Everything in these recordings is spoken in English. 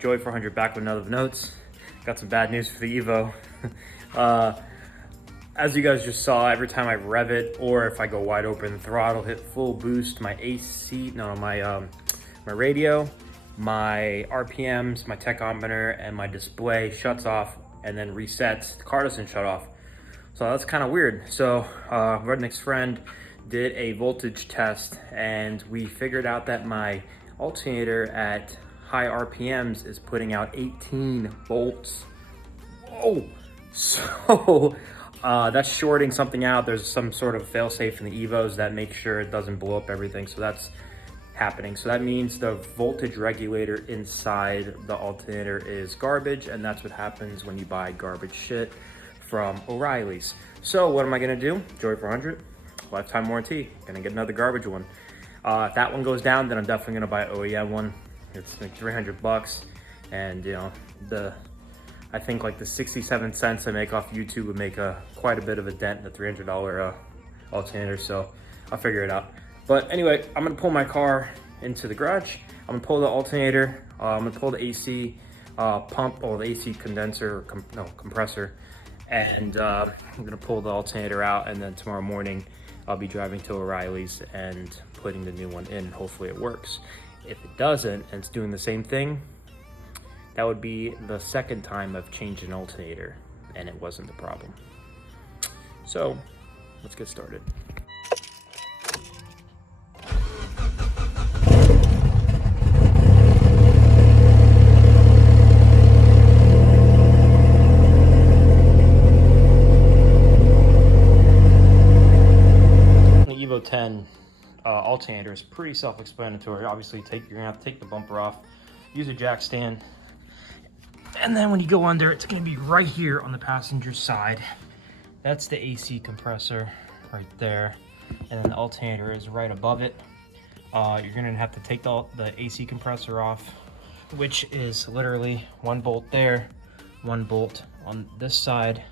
Joey 400 back with another Vnotes. Got some bad news for the Evo. As you guys just saw, every time I rev it or if I go wide open throttle, hit full boost, my my radio, my RPMs, my tachometer, and my display shuts off and then resets. The car doesn't shut off. So that's kind of weird. So Redneck's friend did a voltage test and we figured out that my alternator at high RPMs is putting out 18 volts. Whoa! So that's shorting something out. There's some sort of fail-safe in the Evos that makes sure it doesn't blow up everything. So that's happening. So that means the voltage regulator inside the alternator is garbage, and that's what happens when you buy garbage shit from O'Reilly's. So what am I gonna do? Joey 400, lifetime warranty. Gonna get another garbage one. If that one goes down, then I'm definitely gonna buy an OEM one. It's like 300 bucks, and you know, I think like the 67 cents I make off YouTube would make quite a bit of a dent in the $300 alternator, so I'll figure it out. But anyway, I'm gonna pull my car into the garage. I'm gonna pull the alternator. I'm gonna pull the AC pump, or the AC condenser, compressor, and I'm gonna pull the alternator out, and then tomorrow morning I'll be driving to O'Reilly's and putting the new one in, and hopefully it works. If it doesn't, and it's doing the same thing, that would be the second time I've changed an alternator and it wasn't the problem. So let's get started. The Evo 10 alternator is pretty self-explanatory. Obviously, you're gonna have to take the bumper off, use a jack stand, and then when you go under, it's gonna be right here on the passenger side. That's the AC compressor right there, and then the alternator is right above it. You're gonna have to take the AC compressor off, which is literally one bolt there, one bolt on this side.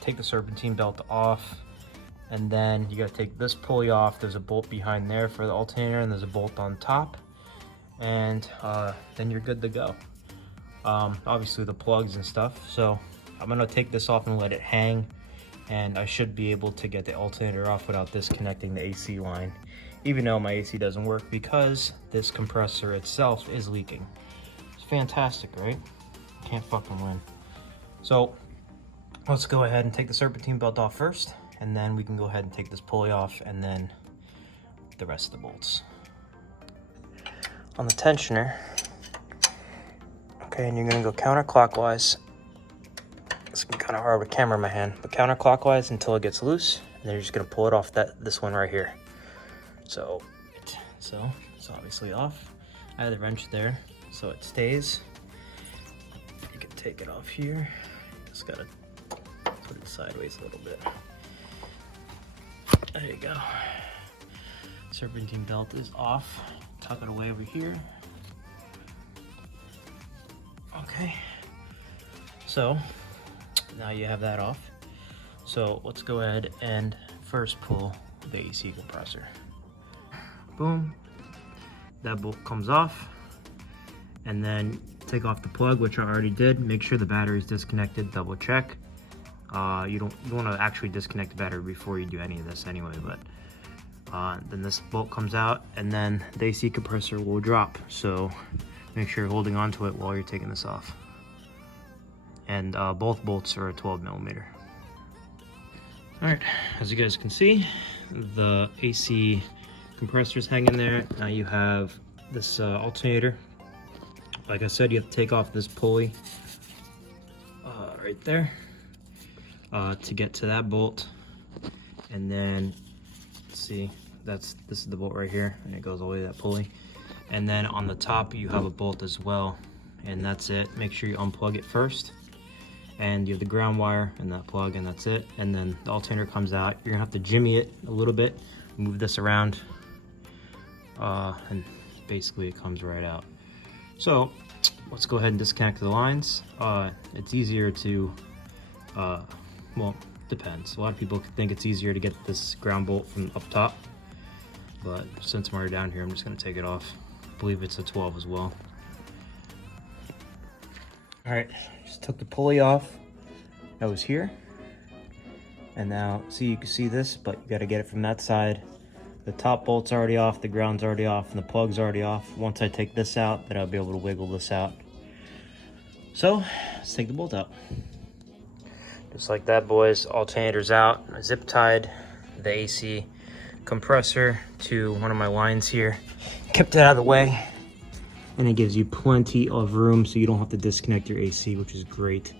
Take the serpentine belt off, and then you gotta take this pulley off. There's a bolt behind there for the alternator, and there's a bolt on top, and then you're good to go. Obviously the plugs and stuff. So I'm gonna take this off and let it hang, and I should be able to get the alternator off without disconnecting the AC line, even though my AC doesn't work because this compressor itself is leaking. It's fantastic, right? Can't fucking win. So let's go ahead and take the serpentine belt off first, and then we can go ahead and take this pulley off, and then the rest of the bolts. On the tensioner, okay, and you're gonna go counterclockwise. It's kind of hard with camera in my hand, but counterclockwise until it gets loose, and then you're just gonna pull it off this one right here. So it's obviously off. I have the wrench there, so it stays. You can take it off here. Just gotta put it sideways a little bit. There you go. Serpentine belt is off. Tuck it away over here. Okay, so now you have that off. So let's go ahead and first pull the AC compressor. Boom, that bolt comes off, and then take off the plug, which I already did. Make sure the battery is disconnected, double check. You want to actually disconnect the battery before you do any of this anyway, but then this bolt comes out, and then the AC compressor will drop. So make sure you're holding on to it while you're taking this off. And both bolts are a 12mm. All right, as you guys can see, the AC compressor's hanging there. Now you have this alternator. Like I said, you have to take off this pulley right there to get to that bolt. And then, see, this is the bolt right here, and it goes all the way to that pulley. And then on the top you have a bolt as well, and that's it. Make sure you unplug it first, and you have the ground wire and that plug, and that's it. And then the alternator comes out. You're gonna have to jimmy it a little bit, move this around, and basically it comes right out. So let's go ahead and disconnect the lines. It's easier to well, depends. A lot of people think it's easier to get this ground bolt from up top, but since I'm already down here, I'm just gonna take it off. I believe it's a 12 as well. All right, just took the pulley off that was here. And now, see, you can see this, but you gotta get it from that side. The top bolt's already off, the ground's already off, and the plug's already off. Once I take this out, then I'll be able to wiggle this out. So, let's take the bolt out. Just like that, boys, alternator's out. I zip tied the AC compressor to one of my lines here. Kept it out of the way. And it gives you plenty of room so you don't have to disconnect your AC, which is great.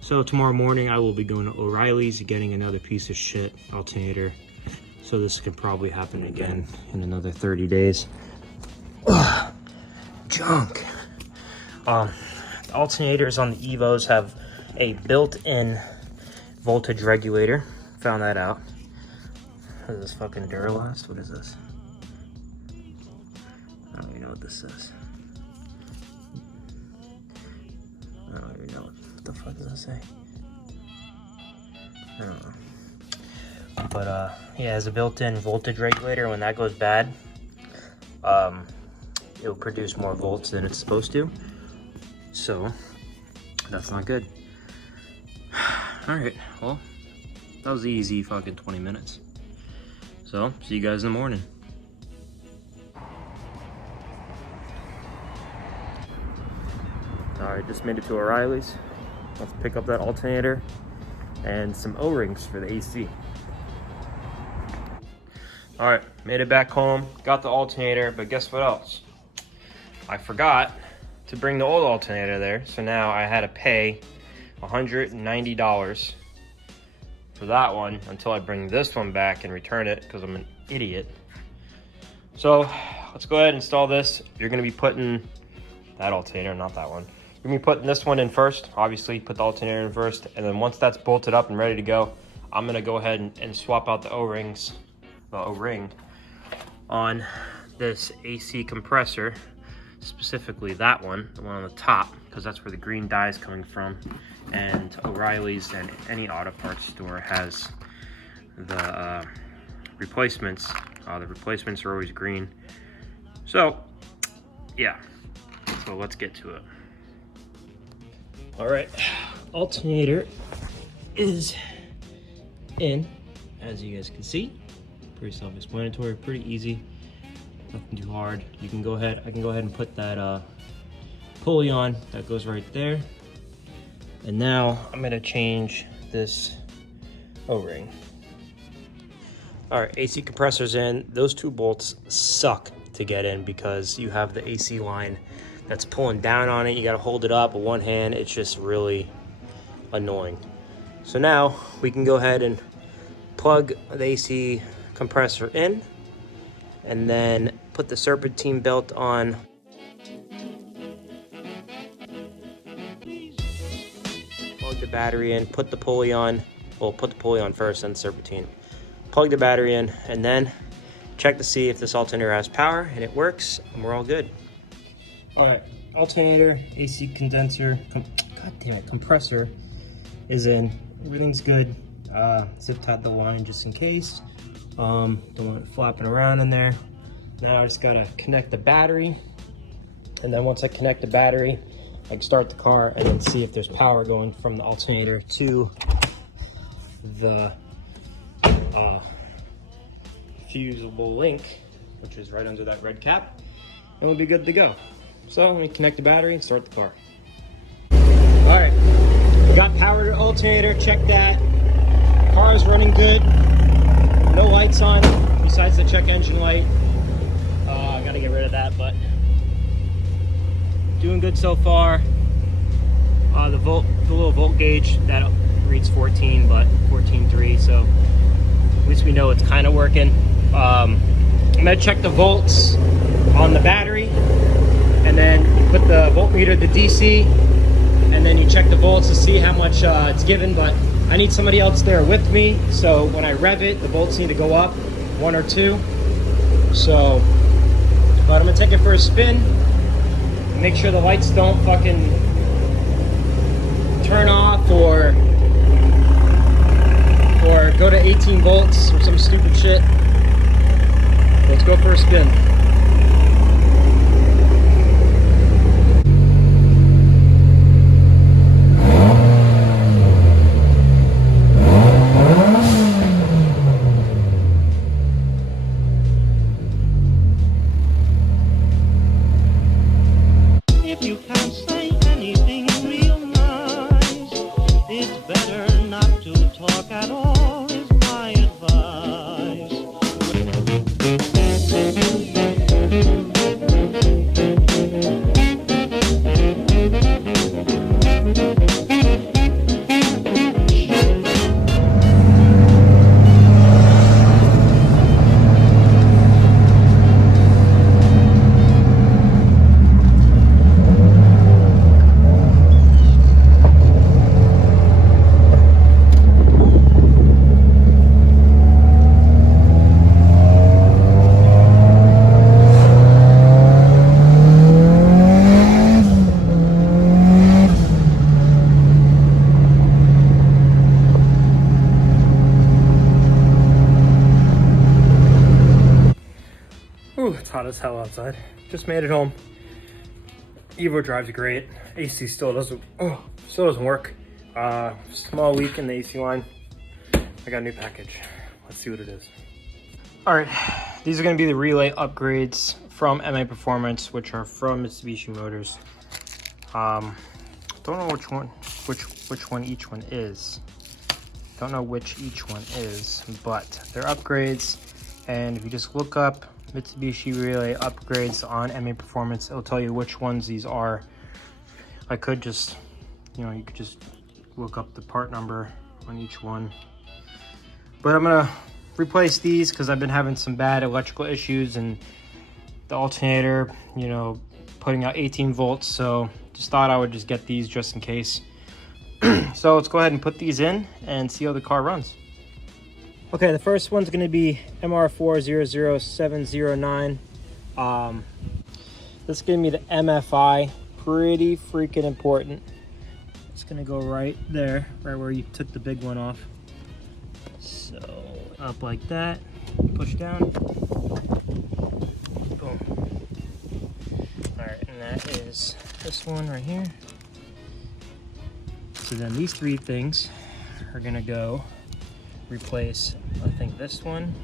So tomorrow morning I will be going to O'Reilly's, getting another piece of shit alternator. So this could probably happen again in another 30 days. Ugh, junk. Alternators on the Evos have a built-in voltage regulator. Found that out. What is this, fucking Duralast? What is this? I don't even know what this is. I don't even know what the fuck does that say. I don't know. But yeah, it has a built-in voltage regulator. When that goes bad, it'll produce more volts than it's supposed to. So that's not good. All right, well, that was easy fucking 20 minutes. So see you guys in the morning. All right, just made it to O'Reilly's. Let's pick up that alternator and some O-rings for the AC. All right, made it back home, got the alternator, but guess what else? I forgot to bring the old alternator there, so now I had to pay $190 for that one until I bring this one back and return it because I'm an idiot. So let's go ahead and install this. You're gonna be putting that alternator, not that one. You're gonna be putting this one in first, obviously, put the alternator in first, and then once that's bolted up and ready to go, I'm gonna go ahead and swap out the O-rings, the O-ring, on this AC compressor, specifically that one, the one on the top, because that's where the green dye is coming from. And O'Reilly's and any auto parts store has the replacements. The replacements are always green. So, yeah, so let's get to it. All right, alternator is in, as you guys can see. Pretty self-explanatory, pretty easy, nothing too hard. You can go ahead, I can go ahead and put that pulley on, that goes right there. And now I'm gonna change this O-ring. All right, AC compressor's in. Those two bolts suck to get in because you have the AC line that's pulling down on it. You gotta hold it up with one hand. It's just really annoying. So now we can go ahead and plug the AC compressor in and then put the serpentine belt on. Plug the battery in, put the pulley on. Well, put the pulley on first, then the serpentine. Plug the battery in, and then check to see if this alternator has power, and it works, and we're all good. All right, alternator, AC condenser, compressor is in. Everything's good. Zip tied the line just in case. Don't want it flapping around in there. Now I just gotta connect the battery, and then once I connect the battery, I can start the car and then see if there's power going from the alternator to the fusible link, which is right under that red cap, and we'll be good to go. So let me connect the battery and start the car. All right, we got power to the alternator, check that. Car is running good, no lights on besides the check engine light. I gotta get rid of that, but doing good so far. The little volt gauge, that reads 14, but 14.3, so at least we know it's kind of working. I'm gonna check the volts on the battery, and then you put the voltmeter to DC, and then you check the volts to see how much it's given, but I need somebody else there with me, so when I rev it, the volts need to go up 1 or 2. So, but I'm gonna take it for a spin, make sure the lights don't fucking turn off or go to 18 volts or some stupid shit. Let's go for a spin. better not to talk at all is my advice. Ooh, it's hot as hell outside. Just made it home. Evo drives great. AC still doesn't work. Small leak in the AC line. I got a new package. Let's see what it is. All right, these are gonna be the relay upgrades from MAPerformance, which are from Mitsubishi Motors. Don't know which one each one is. Don't know which each one is, but they're upgrades. And if you just look up Mitsubishi relay upgrades on MAPerformance, it'll tell you which ones these are. I could just, you could just look up the part number on each one. But I'm gonna replace these because I've been having some bad electrical issues and the alternator, putting out 18 volts. So just thought I would just get these just in case. So let's go ahead and put these in and see how the car runs. Okay, the first one's going to be MR400709. This is going to be the MFI. Pretty freaking important. It's going to go right there, right where you took the big one off. So up like that, push down. Boom. All right, and that is this one right here. So then these three things are going to go replace, I think, this one,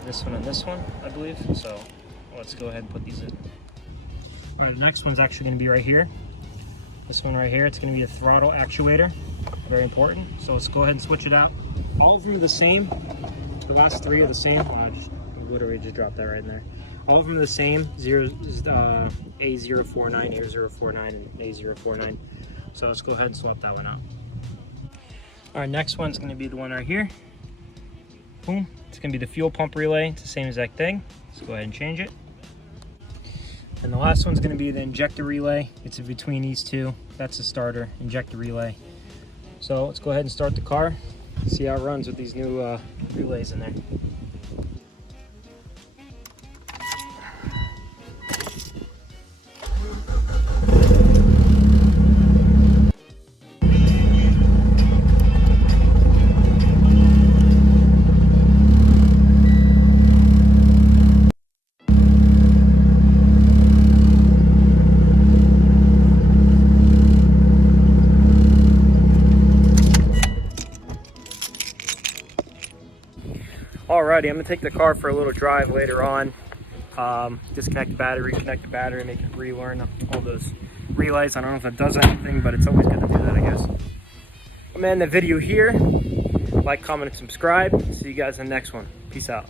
and this one, I believe. So let's go ahead and put these in. All right, the next one's actually going to be right here. This one right here, it's going to be a throttle actuator. Very important. So let's go ahead and switch it out. All of them are the same. The last three are the same. I literally just dropped that right in there. All of them are the same. A049, A049, and A049. So let's go ahead and swap that one out. Our next one's going to be the one right here. Boom. It's going to be the fuel pump relay. It's the same exact thing. Let's go ahead and change it. And the last one's going to be the injector relay. It's in between these two. That's the starter, injector relay. So let's go ahead and start the car. See how it runs with these new relays in there. Alrighty, I'm gonna take the car for a little drive later on. Disconnect the battery, reconnect the battery, make it relearn all those relays. I don't know if that does anything, but it's always good to do that, I guess. I'm gonna end the video here. Like, comment, and subscribe. See you guys in the next one. Peace out.